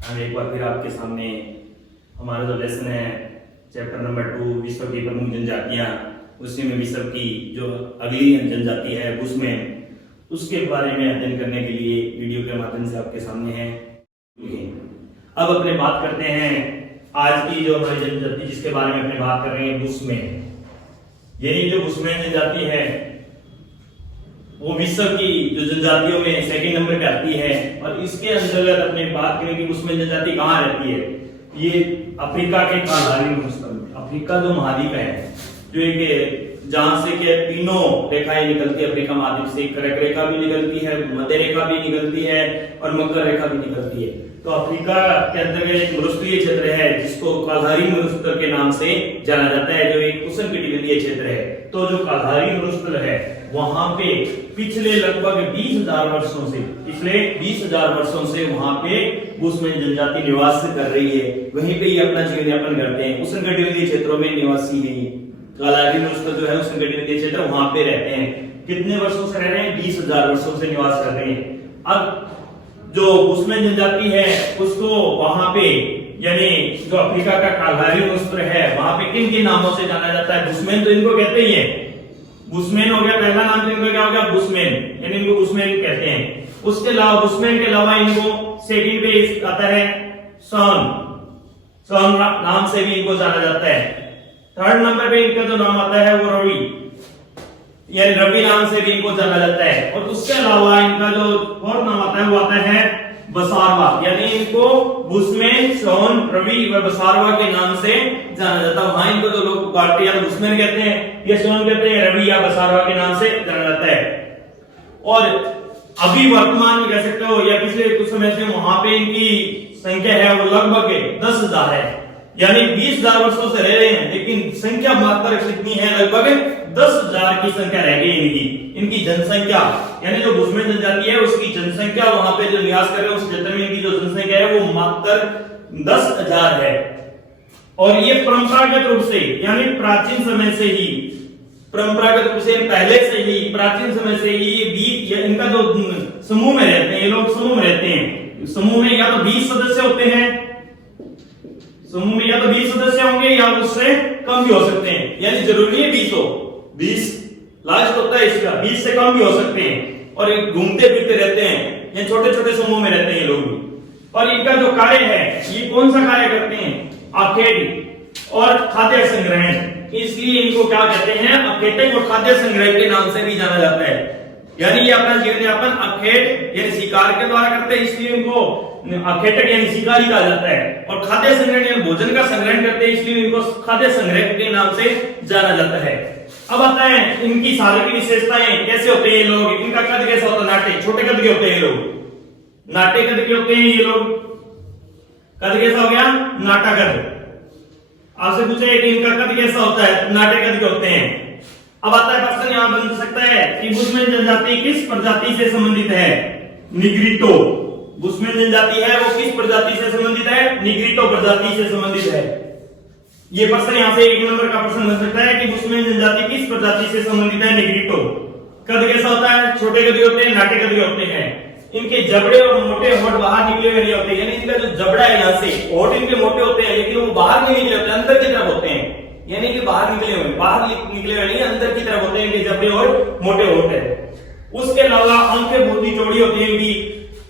हम एक बार फिर आपके सामने हमारा जो लेसन है चैप्टर नंबर 2 विश्व की प्रमुख जनजातियां, उसी में विश्व की जो अगली जनजाति है बुशमैन, उसके बारे में अध्ययन करने के लिए वीडियो के माध्यम से आपके सामने है। अब अपने बात करते हैं आज की जो हमारी जनजाति जिसके बारे में अपने बात कर रहे हैं बुशमैन। यानी जो बुशमैन जनजाति है वो विश्व की जो जनजातियों में सेकंड नंबर पे आती है और इसके अंतर्गत अपने बात करें कि बुशमैन जनजाति कहाँ रहती है। ये अफ्रीका के कालाहारी मुस्तल में, अफ्रीका जो महाद्वीप है जो एक जहां से के तीनों रेखाएं निकलती है, अफ्रीका महाद्वीप से कर्क रेखा भी निकलती है, मध्य रेखा भी निकलती है और मकर रेखा भी निकलती है। तो अफ्रीका के अंतर्गत एक मरुस्थलीय क्षेत्र है जिसको कालाहारी मरुस्थल के नाम से जाना जाता है, जो एक उष्णकटिबंधीय क्षेत्र है। तो जो कालाहारी मरुस्थल है वहां पे पिछले लगभग 20,000 वर्षों से, पिछले 20,000 वर्षों से वहां पे बुशमैन जनजाति निवास कर रही है। वहीं पे ये अपना जीवन यापन करते हैं। उष्णकटिबंधीय क्षेत्रों में निवासी है। कालाहारी मरुस्थल जो है उष्णकटिबंधीय क्षेत्र वहां पे रहते हैं। कितने वर्षों से रह रहे हैं? 20,000 वर्षों से निवास कर रहे हैं। अब जो बुशमैन जनजाति है उसको वहां पे यानी जो अफ्रीका का कालाहारी मरुस्थल है वहां पे किन किन नामों से जाना जाता है? बुशमैन तो इनको कहते ही है। बुशमैन हो गया पहला नाम, तो इनको क्या हो गया? बुशमैन, यानी इनको बुशमैन कहते हैं। उसके अलावा बुशमैन के अलावा इनको सेकंड पे आता है सॉन नाम से भी इनको जाना जाता है। थर्ड नंबर पे इनका जो नाम आता है वो रवि, यानी रवि नाम से भी इनको जाना जाता है। और उसके अलावा इनका जो फोर्थ नाम आता है वो आता है बसारवा, यानी इनको बुशमैन, शॉन, रवि व बसारवा के नाम से जाना जाता है। वहां इनको जो लोग पुकारते हैं या बुशमैन कहते हैं या शॉन कहते हैं, रवि या बसारवा के नाम से जाना जाता है। और अभी वर्तमान में कह सकते हो या पिछले कुछ समय से वहां पे इनकी संख्या है वो लगभग 10,000 है, यानी 20,000 वर्षों से रह रहे हैं लेकिन संख्या मात्र कितनी है? लगभग 10,000 की संख्या रह गई इनकी जनसंख्या, यानी जो बुशमैन जनजाति है उसकी जनसंख्या वहां पे जो निवास कर रहे हैं उस क्षेत्र में इनकी जो जनसंख्या है वो मात्र 10,000 है। और ये परंपरागत रूप से यानी प्राचीन समय से ही, परंपरागत रूप से पहले से ही प्राचीन समय से ही इनका जो समूह में रहते हैं, ये लोग समूह में रहते हैं। समूह में या तो 20 सदस्य होते हैं, समूह में या तो 20 सदस्य होंगे या उससे कम भी हो सकते हैं, यानी जरूरी है 20 हो, 20 लास्ट होता है इसका, 20 से कम भी हो सकते हैं। और ये घूमते फिरते रहते हैं, ये छोटे छोटे समूह में रहते हैं ये लोग भी। और इनका जो कार्य है ये कौन सा कार्य करते हैं? आखेट और खाद्य संग्रहण, इसलिए इनको क्या कहते हैं? अखेटक और खाद्य संग्रह के नाम से भी जाना जाता है। यानी ये अपना जीवन यापन अखेट यानी शिकार के द्वारा करते हैं, इसलिए इनको अखेटक यानी शिकारी कहा जाता है। और खाद्य संग्रहण यानी भोजन का संग्रहण करते हैं, इसलिए इनको खाद्य संग्रह के नाम से जाना जाता है। अब आता है इनकी शारीरिक विशेषताएं, कैसे होते हैं ये लोग? इनका कद कैसा होता है? नाटे, छोटे कद के होते हैं ये लोग, नाटे कद के होते हैं ये लोग। कद कैसा हो गया? नाटा कद। आपसे पूछे कि इनका कद कैसा होता है? नाटे कद के होते हैं। अब आता है प्रश्न यहां बन सकता है कि बुशमैन जनजाति किस प्रजाति से संबंधित है? निग्रिटो। बुशमैन जनजाति है वो किस प्रजाति से संबंधित है? निग्रिटो प्रजाति से संबंधित है। ये प्रश्न यहां से 1 नंबर का प्रश्न बन सकता है कि बुशमैन जनजाति किस प्रजाति से संबंधित है? निग्रिटो। कद कैसा होता है? छोटे कद के होते हैं, नाटे कद के होते हैं। इनके जबड़े और मोटे होठ बाहर निकले हुए नहीं होते, यानी इनका जो जबड़ा है यहाँ से होठ इनके मोटे होते हैं लेकिन वो बाहर नहीं निकले होते, अंदर की तरफ होते हैं, यानी कि बाहर निकले हुए नहीं, अंदर की तरफ होते हैं इनके जबड़े और मोटे होठ है। उसके अलावा आंखें बहुत ही चौड़ी होती है इनकी,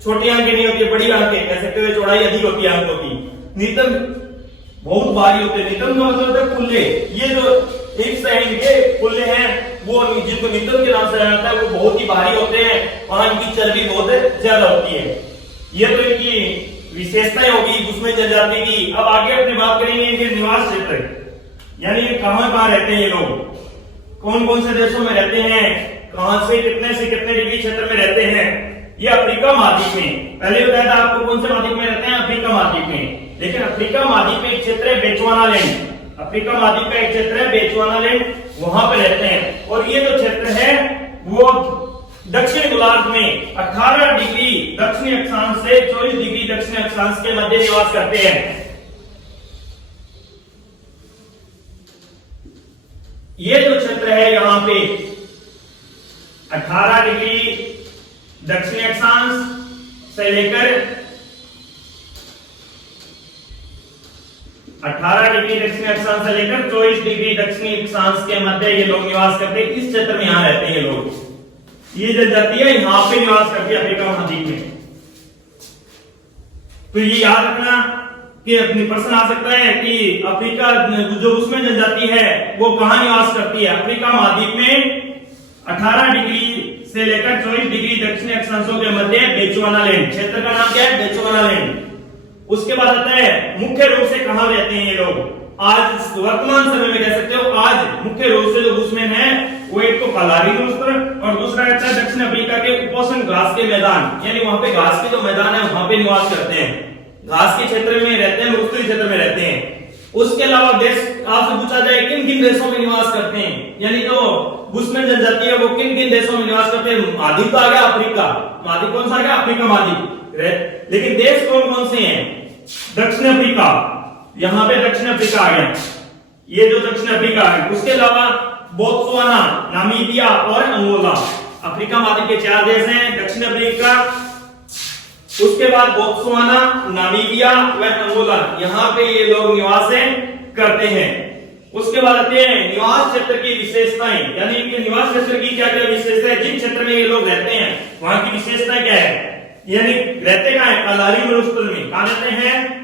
छोटी आंखें नहीं होती, बड़ी आंखें कह सकते हो, चौड़ाई अधिक होती है आंखों की। नितंब बहुत भारी होते हैं, नितंब का मतलब है कुल्ले। ये जो एक साइड के कुल्ले हैं वो जिनको नितंब के नाम से जाना जाता है वो बहुत ही भारी होते हैं, वहां इनकी चर्बी बहुत ज्यादा होती है। ये तो इनकी विशेषताएं होगी बुशमैन जनजाति की। अब आगे अपनी बात करेंगे इनके निवास क्षेत्र, यानी ये कहां रहते हैं ये लोग, कौन कौन से देशों में रहते हैं, कहां से कितने डिग्री क्षेत्र में रहते हैं। ये अफ्रीका महाद्वीप में, पहले बताया था आपको कौन से महाद्वीप में रहते हैं? अफ्रीका महाद्वीप में। लेकिन अफ्रीका महाद्वीप में एक क्षेत्र है बेचुआनालैंड, अफ्रीका महाद्वीप का एक क्षेत्र है बेचुआनालैंड, वहां पे रहते हैं। और ये जो क्षेत्र है वो दक्षिण गोलार्ध में 18 डिग्री दक्षिणी अक्षांश से 24 डिग्री दक्षिणी अक्षांश के मध्य निवास करते हैं। ये जो क्षेत्र है यहाँ पे 18 डिग्री दक्षिणी अक्षांश से लेकर 18 डिग्री दक्षिणी अक्षांश से लेकर 24 डिग्री दक्षिणी अक्षांश के मध्य ये लोग निवास करते हैं। इस क्षेत्र में यहाँ रहते हैं ये लोग। ये जनजाति है यहाँ पे निवास करती है अफ्रीका महाद्वीप में। तो ये याद रखना कि अपनी प्रश्न आ सकता है कि अफ्रीका जो उसमें जनजाति है वो कहाँ निवास करती है? अफ्रीका महाद्वीप में 18 डिग्री से लेकर 24 डिग्री दक्षिणी अक्षांशों के मध्य बेचुआनालैंड। क्षेत्र का नाम क्या है? बेचुआनालैंड। उसके बाद आता है मुख्य रूप से कहां रहते हैं ये लोग? आज वर्तमान समय में कह सकते हो आज मुख्य रूप से जो बुशमैन है वो एक तो कालारी मरुस्थल और दूसरा रहता है दक्षिण अफ्रीका के उपोष्ण घास के मैदान, यानी वहां पे घास के जो मैदान है वहां पे निवास करते हैं। घास के क्षेत्र में रहते हैं, मरुस्थलीय क्षेत्र में रहते हैं। उसके अलावा देश आपसे पूछा जाए किन किन देशों में निवास करते हैं, यानी जो बुशमैन जनजाति है वो किन किन देशों में निवास करते हैं? महाद्वीप आ गया अफ्रीका, महाद्वीप कौन सा आ गया? अफ्रीका महाद्वीप। लेकिन देश कौन कौन से हैं? दक्षिण अफ्रीका, यहां पे दक्षिण अफ्रीका आ गया, ये जो दक्षिण अफ्रीका है। उसके अलावा बोत्सवाना, नामीबिया और अंगोला। अफ्रीका महाद्वीप के 4 देश हैं, दक्षिण अफ्रीका, उसके बाद बोत्सवाना, नामीबिया व अंगोला, यहाँ पे ये लोग निवास करते हैं। उसके बाद आते हैं निवास क्षेत्र की विशेषताएं, यानी इनके निवास क्षेत्र की क्या क्या विशेषता है? जिन क्षेत्र में ये लोग रहते हैं वहां की विशेषता क्या है? यानी रहते कहां है? कालारी मरुस्थल में। कहां रहते हैं?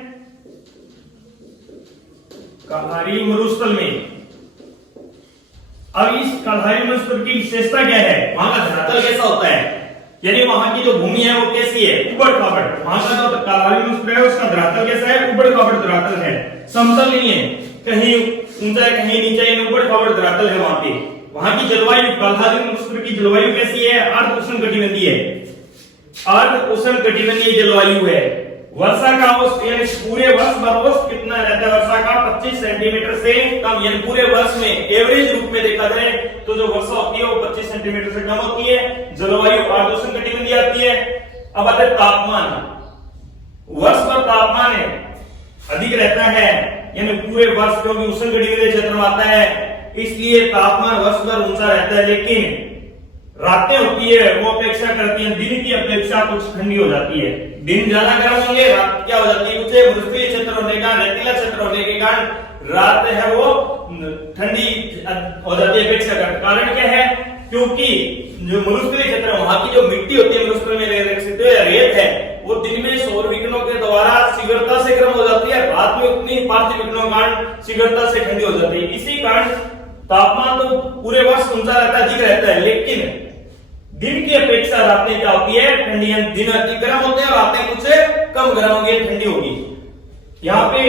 कालारी मरुस्थल में। अब इस कालारी मरुस्थल की विशेषता क्या है? वहां का धरातल कैसा होता है? यानी वहां की जो भूमि है वो कैसी है? उबड़ खाबड़। वहां का जो कालारी मरुस्थल है उसका धरातल कैसा है? उबड़ खाबड़ धरातल है, समतल नहीं है, कहीं ऊंचा है कहीं नीचा है, उबड़ खाबड़ धरातल है वहां पे। वहां की जलवायु, कालारी मरुस्थल की जलवायु कैसी है? अर्ध उष्णकटिबंधीय है, अर्ध उष्णकटिबंधीय जलवायु है। वर्षा का औसत यानी पूरे वर्ष भर औसत कितना रहता है वर्षा का? 25 सेंटीमीटर से कम, यानी पूरे वर्ष में एवरेज रूप में देखा जाए तो जो वर्षा होती है वो 25 सेंटीमीटर से कम होती है। जलवायु अर्ध उष्णकटिबंधीय आती है। अब आता है तापमान। वर्ष भर तापमान है अधिक रहता है, यानी पूरे वर्ष, क्योंकि उष्णकटिबंधीय क्षेत्र में आता है इसलिए तापमान वर्ष भर ऊंचा रहता है। लेकिन रातें होती है वो अपेक्षा करती है दिन की अपेक्षा कुछ ठंडी हो जाती है। दिन ज्यादा गर्म होंगे, रात क्या हो जाती है? कुछ मरुस्थलीय क्षेत्र होने का, रेतीला क्षेत्र होने के कारण रात है वो ठंडी हो जाती है अपेक्षा कर। कारण क्या है? क्योंकि जो मरुस्थलीय क्षेत्र है वहां की जो मिट्टी होती है मरुस्थल में रेत है वो दिन में सौर विकिरणों के द्वारा शीघ्रता से गर्म हो जाती है, रात में उतनी पार्थिव विकिरणों के कारण शीघ्रता से ठंडी हो जाती है। इसी कारण तापमान तो पूरे वर्ष ऊंचा रहता है, अधिक रहता है, लेकिन दिन की अपेक्षा रातें क्या होती है? ठंडी। दिन अधिक गर्म होते हैं और रातें कुछ कम गर्म होंगी, ठंडी होगी। यहाँ पे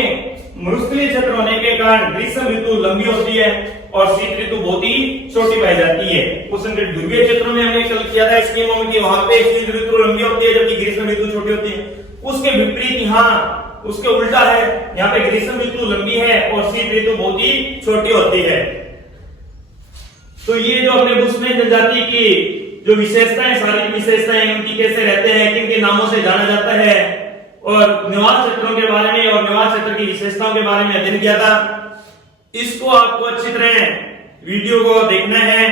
मरुस्थलीय क्षेत्र होने के कारण ग्रीष्म ऋतु लंबी होती है और शीत ऋतु बहुत ही छोटी पाई जाती है। उष्ण ध्रुवीय क्षेत्रों में हमने कल किया था स्कीमों में कि वहां पे शीत ऋतु लंबी होती है जबकि ग्रीष्म ऋतु छोटी होती है। उसके विपरीत यहाँ उसके उल्टा है, यहाँ पे ग्रीष्म ऋतु लंबी है और शीत ऋतु बहुत ही छोटी होती है। तो ये जो अपने बुशमैन जनजाति की जो विशेषताएं, शारीरिक विशेषताएं, उनकी कैसे रहते हैं, किन के नामों से जाना जाता है, और निवास क्षेत्रों के बारे में और निवास क्षेत्र की विशेषताओं के बारे में अध्ययन किया था। इसको आपको अच्छी तरह वीडियो को देखना है,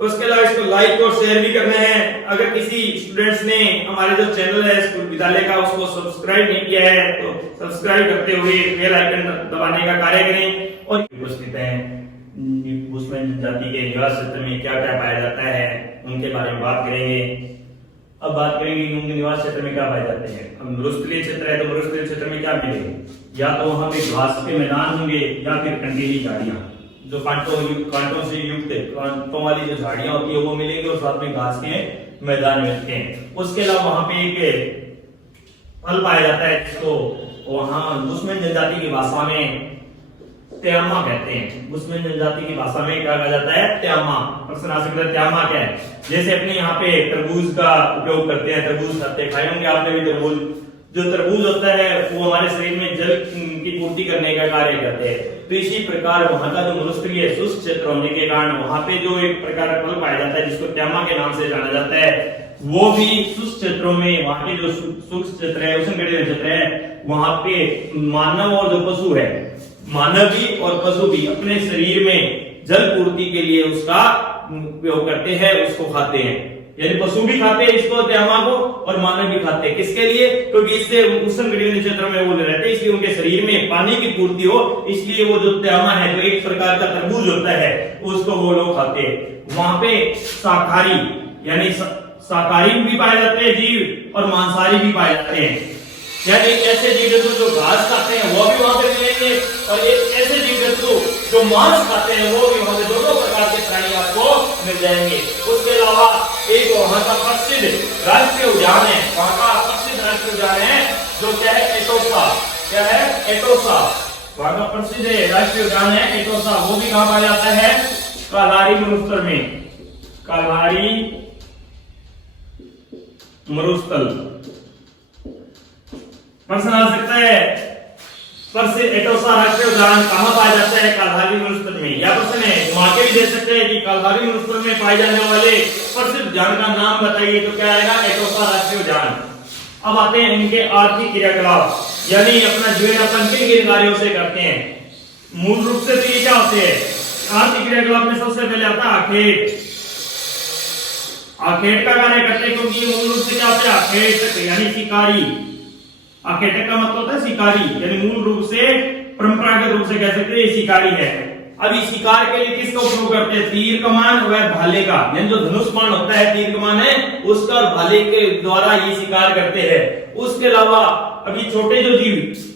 उसके अलावा इसको लाइक और शेयर भी करना है। अगर किसी स्टूडेंट्स ने हमारे जो चैनल है स्कूल विद्यालय का उसको सब्सक्राइब नहीं किया है तो सब्सक्राइब करते हुए बेल आइकन दबाने का कार्य करें। और उपस्थित हैं बुशमैन जनजाति के निवास क्षेत्र में क्या क्या पाया जाता है उनके बारे में बात करेंगे। अब बात करेंगे कि उनके निवास क्षेत्र में क्या पाए जाते हैं। अब मरुस्थलीय क्षेत्र है तो मरुस्थलीय क्षेत्र में क्या मिलेंगे? या तो वहां पे घास के मैदान होंगे या फिर कंटीली झाड़ियां, जो कांटों से युक्त कांटों वाली जो झाड़ियां होती है वो मिलेंगी और साथ में घास के मैदान मिलते हैं। उसके अलावा वहां पे एक फल पाया जाता है जिसको वहां बुशमैन जनजाति की भाषा में त्यामा कहते हैं। बुशमैन जनजाति की भाषा में क्या कहा जाता है? त्यामा। प्रश्न आ सकता है त्यामा क्या है? जैसे अपने यहाँ पे तरबूज का उपयोग करते हैं, तरबूज खाते खाए होंगे आपने भी तरबूज। जो तरबूज होता है वो हमारे शरीर में जल की पूर्ति करने का कार्य करते हैं। तो इसी प्रकार वहां का जो मरुस्थलीय शुष्क क्षेत्र होने के कारण वहां पे जो एक प्रकार का फल पाया जाता है जिसको त्यामा के नाम से जाना जाता है, वो भी शुष्क क्षेत्रों में, वहां के जो शुष्क क्षेत्र है, उष्णकटिबंधीय क्षेत्र है, वहां पे मानव और जो पशु है, मानव भी और पशु भी अपने शरीर में जल पूर्ति के लिए उसका उपयोग करते हैं, उसको खाते हैं। यानी पशु भी खाते हैं इसको, त्यामा को, और मानव भी खाते हैं। किसके लिए? क्योंकि इससे उष्णकटिबंधीय क्षेत्र में वो रहते हैं, इसलिए उनके शरीर में पानी की पूर्ति हो, इसलिए वो जो त्यामा है, जो एक प्रकार का तरबूज होता है, उसको वो लोग खाते हैं। वहां पे शाकाहारी यानी शाकाहारी भी पाए जाते हैं जीव, और मांसाहारी भी पाए जाते हैं। यानी ऐसे जीव जंतु जो घास खाते हैं वो भी वहां पे मिलेंगे, और एक ऐसे जीव जंतु जो मांस खाते हैं वो भी वहां पे, दोनों प्रकार के प्राणी आपको मिल जाएंगे। उसके अलावा एक वहां का प्रसिद्ध राष्ट्रीय उद्यान है, वहां का प्रसिद्ध राष्ट्रीय उद्यान है जो क्या है, एटोसा। क्या है? एटोसा। वहां का प्रसिद्ध राष्ट्रीय उद्यान है एटोसा। वो भी कहां पाया जाता है? काल्हारी मरुस्थल में। काल्हारी मरुस्थल। प्रश्न आ सकता है, प्रसिद्ध एटोसा राष्ट्रीय उद्यान कहां पाया जाता है? काल्हारी मरुस्थल में। यह प्रश्न है, घुमा के भी दे सकते हैं कि काल्हारी मरुस्थल में पाए जाने वाले प्रसिद्ध उद्यान का नाम बताइए, तो क्या आएगा? एटोसा राष्ट्रीय उद्यान। अब आते हैं इनके आर्थिक क्रियाकलाप, यानी अपना जीवन अपन किन किन कार्यों से करते हैं। मूल रूप से तो ये क्या होते हैं? आर्थिक क्रियाकलाप में सबसे पहले आता है आखेट। आखेट का कार्य करते हैं, क्योंकि मूल रूप से क्या होता है? आखेट यानी शिकारी। आखेटक का मतलब होता है शिकारी, यानी मूल रूप से परंपरागत रूप से कह सकते हैं शिकारी है। अभी शिकार के लिए किसका उपयोग करते हैं? तीर कमान व भाले का, यानी जो धनुष बाण होता है, तीर कमान है उसका, और भाले के द्वारा ये शिकार करते हैं। उसके अलावा अभी छोटे जो जीव,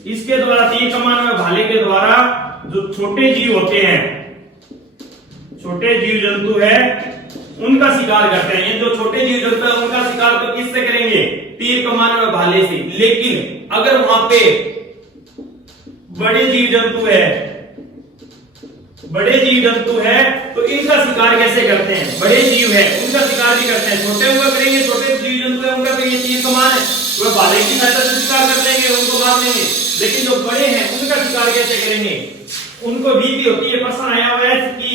इसके द्वारा तीर कमान व भाले के द्वारा जो छोटे जीव होते हैं, छोटे जीव जंतु है, उनका शिकार करते हैं। ये जो छोटे जीव जंतु है उनका शिकार तो किससे करेंगे? तीर कमान और भाले से। लेकिन अगर वहां पे बड़े जीव जंतु है, बड़े जीव जंतु है, तो इनका शिकार कैसे करते हैं? बड़े जीव है उनका शिकार भी करते हैं, छोटे उनका करेंगे, छोटे जीव जंतु है उनका तो ये तीर कमान है, वह भाले की सहायता से शिकार कर लेंगे, उनको मार देंगे। लेकिन जो बड़े हैं उनका शिकार कैसे करेंगे? उनको भीति होती है। प्रश्न आया हुआ है कि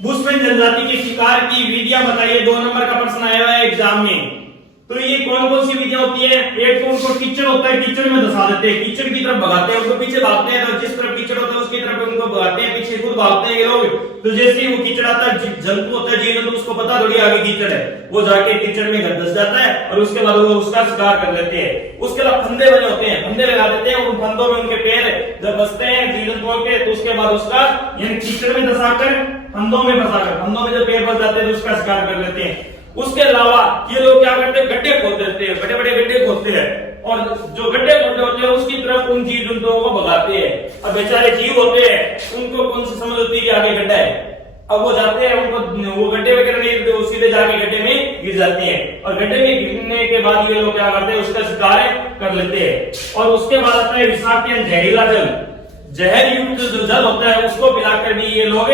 बुशमैन जनजाति के शिकार की विधियां बताइए, 2 नंबर का प्रश्न आया हुआ है एग्जाम में। तो ये कौन कौन सी विधियां होती है? एक तो उनको कीचड़ होता है, कीचड़ में धसा देते हैं, कीचड़ की तरफ भगाते हैं, उनको पीछे भागते हैं, तो जिस तरफ कीचड़ होता है उसकी तरफ उनको भगाते हैं, पीछे खुद भागते हैं ये लोग। तो जैसे ही वो कीचड़ आता है, जंतु होता है, जीव जंतु, उसको पता थोड़ी आगे कीचड़ है, वो जाके कीचड़ में धस जाता है और उसके बाद वो उसका शिकार कर लेते हैं। उसके बाद फंदे बने होते हैं, फंदे लगा देते हैं, उन फंदों में उनके पैर जब बसते हैं जीव जंतुओं के, तो उसके बाद उसका यानी कीचड़ में धसाकर, फंदों में फंसाकर, फंदों में जब पैर फंस जाते हैं तो उसका शिकार कर लेते हैं। उसके अलावा ये लोग क्या करते हैं? गड्ढे खोद देते हैं, बड़े बड़े गड्ढे खोदते हैं, और जो गड्ढे खोदते होते हैं उसकी तरफ उन जीव जंतुओं को भगाते हैं। अब बेचारे जीव होते हैं, उनको कौन सी समझ होती है कि आगे गड्ढा है, अब वो जाते हैं, उनको वो गड्ढे वगैरह नहीं, वो सीधे जाके गड्ढे में गिर जाते हैं, और गड्ढे में गिरने के बाद ये लोग क्या करते हैं? उसका शिकार कर लेते हैं। और उसके बाद आता है विषाक्त या जहरीला जल। जहर युक्त जो जल होता है उसको पिलाकर भी ये लोग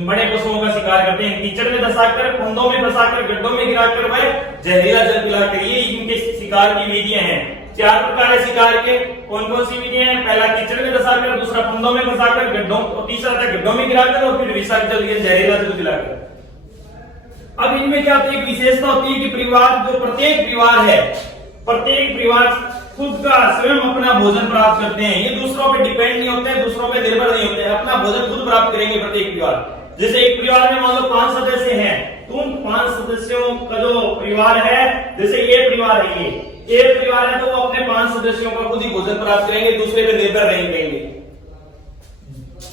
बड़े पशुओं का शिकार करते हैं, कीचड़ में धसाकर, फंदों में फंसाकर, गड्ढों में गिराकर, वह जहरीला जल पिलाकर। ये इनके शिकार की विधियां हैं। 4 प्रकार है शिकार के। कौन कौन सी विधियां हैं? पहला कीचड़ में धसाकर, दूसरा फंदों में फंसाकर, गड्ढों, और तीसरा था गड्ढों में गिराकर, और फिर विषाक्त जल या जहरीला जल पिलाकर। अब इनमें क्या होती है? विशेषता होती है कि परिवार, जो प्रत्येक परिवार है, प्रत्येक परिवार खुद का स्वयं अपना भोजन प्राप्त करते हैं। ये दूसरों पे डिपेंड नहीं होते हैं, दूसरों पे निर्भर नहीं होते हैं, अपना भोजन खुद प्राप्त करेंगे प्रत्येक परिवार। जैसे एक परिवार में मान लो 5 सदस्य हैं, तो उन 5 सदस्यों का जो परिवार है, जैसे ये परिवार है, ये परिवार है, तो वो अपने 5 सदस्यों का खुद ही भोजन प्राप्त करेंगे, दूसरे पे निर्भर नहीं करेंगे।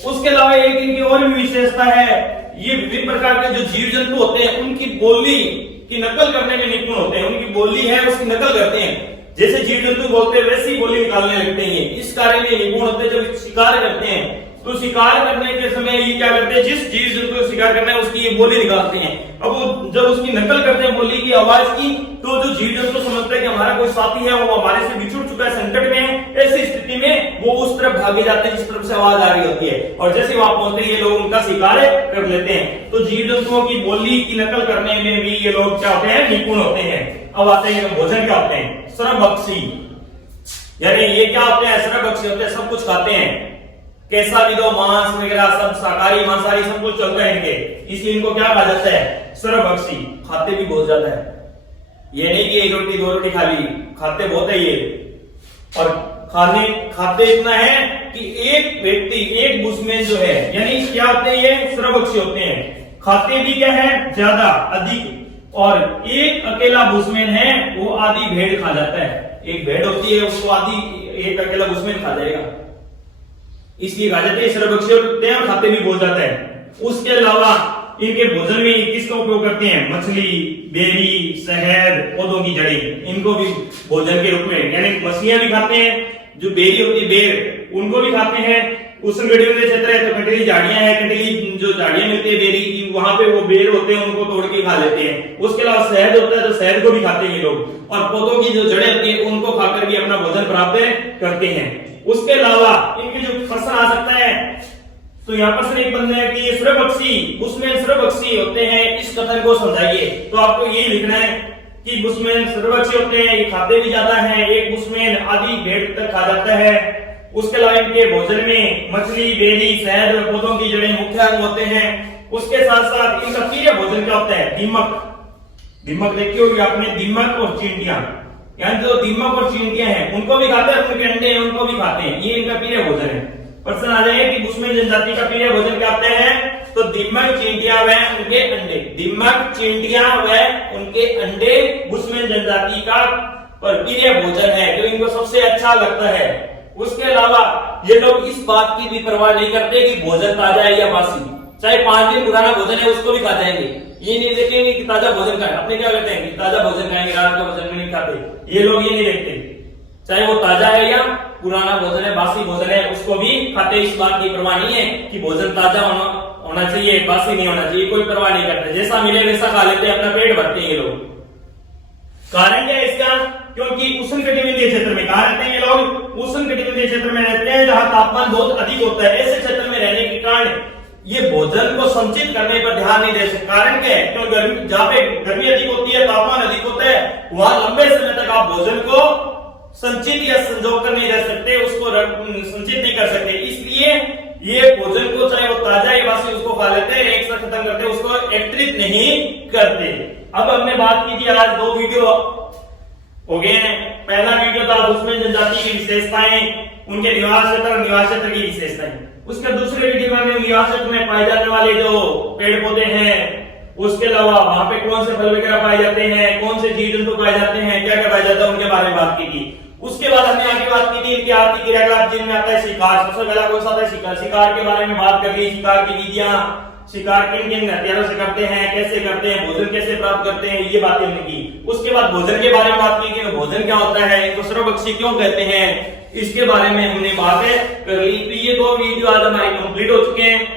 उसके अलावा एक इनकी और भी विशेषता है, ये विभिन्न प्रकार के जो जीव जंतु होते हैं उनकी बोली की नकल करने में निपुण होते हैं। उनकी बोली है उसकी नकल करते हैं, जैसे जीव जंतु बोलते हैं वैसी बोली निकालने लगते हैं। इस कार्य में निपुण होते हैं। जब शिकार करते हैं तो शिकार करने के समय ये क्या करते हैं? जिस जीव जंतु को शिकार करना है उसकी ये बोली निकालते हैं। अब वो जब उसकी नकल करते हैं बोली की, आवाज की, तो जो जीव जंतु समझते हैं कि हमारा कोई साथी है, वो हमारे से बिछुड़ चुका है, संकट में है, ऐसी स्थिति में वो उस तरफ भागे जाते हैं जिस तरफ से आवाज आ रही होती है, और जैसे वहां पहुंचते हैं ये लोग उनका शिकार कर लेते हैं। तो जीव जंतुओं की बोली की नकल करने में भी ये लोग क्या होते हैं? निपुण होते हैं। अब आते हैं भोजन क्या होते हैं? सर्वभक्षी, यानी ये क्या होते हैं? सर्वभक्षी होते हैं, सब कुछ खाते हैं, कैसा भी दो, मांस वगैरह सब, शाकाहारी मांसाहारी सब कुछ चलता है इनके, इसलिए इनको क्या कहा जाता है? सर्वभक्षी। खाते भी बहुत ज्यादा है, ये नहीं कि 1 रोटी 2 रोटी खा ली, खाते बहुत है ये। और खाते इतना है कि एक व्यक्ति, एक बुशमैन जो है, यानी क्या होते हैं? ये सर्वभक्षी होते हैं, खाते भी क्या है? ज्यादा, अधिक, और एक अकेला बुशमैन है वो आधी भेड़ खा जाता है। एक भेड़ होती है उसको आधी एक अकेला बुशमैन खा जाएगा, इसलिए खा जाते हैं। सर्वभक्षी होते हैं और खाते भी बहुत जाता है। उसके अलावा इनके भोजन में किसका उपयोग करते हैं? मछली, बेरी, शहद, पौधों की जड़ें, इनको भी भोजन के रूप में, यानी मछलियां भी खाते हैं, जो बेरी होती है बेर उनको भी खाते हैं। उष्णकटिबंधीय क्षेत्र है तो कंटीली झाड़ियां हैं, कंटीली जो झाड़ियां मिलती है बेरी की, वहां पे वो बेर होते हैं, उनको तोड़ के खा लेते हैं। उसके अलावा शहद होता है तो शहद को भी खाते हैं ये लोग, और पौधों की जो जड़ें होती है उनको खाकर भी अपना भोजन प्राप्त करते हैं। उसके अलावा इनके जो प्रश्न आ सकता है, तो यहाँ पर एक बंदा है कि ये सर्वभक्षी, बुशमैन सर्वभक्षी होते हैं, इस कथन को समझाइए। तो आपको यही लिखना है कि बुशमैन सर्वभक्षी होते हैं, ये खाते भी ज्यादा है, एक बुशमैन आधी भेड़ तक खा जाता है। उसके अलावा इनके भोजन में मछली, बेरी, शहद और पौधों की जड़ें मुख्य अंग होते हैं। उसके साथ साथ इनका प्रिय भोजन क्या होता है? दीमक। दीमक देखी होगी आपने, दीमक और चींटियां, यानी जो दीमक और चींटियां हैं उनको भी खाते हैं, उनके अंडे हैं उनको भी खाते हैं, ये इनका प्रिय भोजन है। प्रश्न आ जाएगा कि बुशमैन जनजाति का प्रिय भोजन क्या होते हैं? तो दीमक, चींटियां व उनके अंडे। दीमक, चींटियां व उनके अंडे बुशमैन जनजाति का प्रिय भोजन है, जो इनको सबसे अच्छा लगता है। उसके अलावा ये लोग इस बात की भी परवाह नहीं करते कि भोजन ताजा है या बासी, चाहे 5 दिन पुराना भोजन है उसको भी खा जाएंगे। ये नहीं देखेंगे कि ताजा भोजन खाए, अपने क्या कहते हैं कि ताजा भोजन खाएंगे, रात का भोजन में नहीं खाते। ये लोग ये नहीं देखते, चाहे वो ताजा है या पुराना भोजन है, बासी भोजन है, उसको भी खाते। इस बात की परवाह नहीं है कि भोजन ताजा होना चाहिए, बासी नहीं होना चाहिए, कोई परवाह नहीं करते, जैसा मिले वैसा खा लेते हैं, अपना पेट भरते हैं ये लोग। कारण क्या है इसका? क्योंकि उष्णकटिबंधीय क्षेत्र में कहा रहते हैं ये लोग, उष्णकटिबंधीय क्षेत्र में रहते हैं जहां तापमान बहुत अधिक होता है। ऐसे क्षेत्र में रहने के कारण ये भोजन को संचित करने पर ध्यान नहीं दे सकते। कारण क्या है? क्योंकि गर्मी, जहां पे गर्मी अधिक होती है, तापमान अधिक होता है, वहां लंबे समय तक आप भोजन को संचित या संजो कर नहीं रह सकते, उसको संचित नहीं कर सकते। इसलिए ये भोजन को चाहे वो ताजा या बासी उसको खा लेते हैं, एक साथ खत्म करते हैं, उसको एकत्रित नहीं करते। अब हमने बात की थी, आज 2 वीडियो हो गए हैं। पहला वीडियो था बुशमैन जनजाति की विशेषताएं, उनके निवास क्षेत्र और निवास क्षेत्र की विशेषताएं। उसके दूसरे वीडियो में निवास क्षेत्र में पाए जाने वाले जो पेड़ पौधे हैं, उसके अलावा वहां पे कौन से फल वगैरह पाए जाते हैं, कौन से जीव जंतु पाए जाते हैं, क्या क्या पाया जाता है, उनके बारे में बात की थी। उसके बाद हमने आगे बात की थी इनकी आर्थिक क्रियाकलाप, जिनमें आता है शिकार। सबसे पहला कौन सा आता है? शिकार। शिकार के बारे में बात कर ली, शिकार की विधियां, शिकार किन किन हथियारों से करते हैं, कैसे करते हैं, भोजन कैसे प्राप्त करते हैं, ये बातें हमने की। उसके बाद भोजन के बारे में बात की कि भोजन क्या होता है, इनको सर्वभक्षी क्यों कहते हैं, इसके बारे में हमने बातें कर ली। तो ये 2 वीडियो आज हमारे कंप्लीट हो चुके हैं।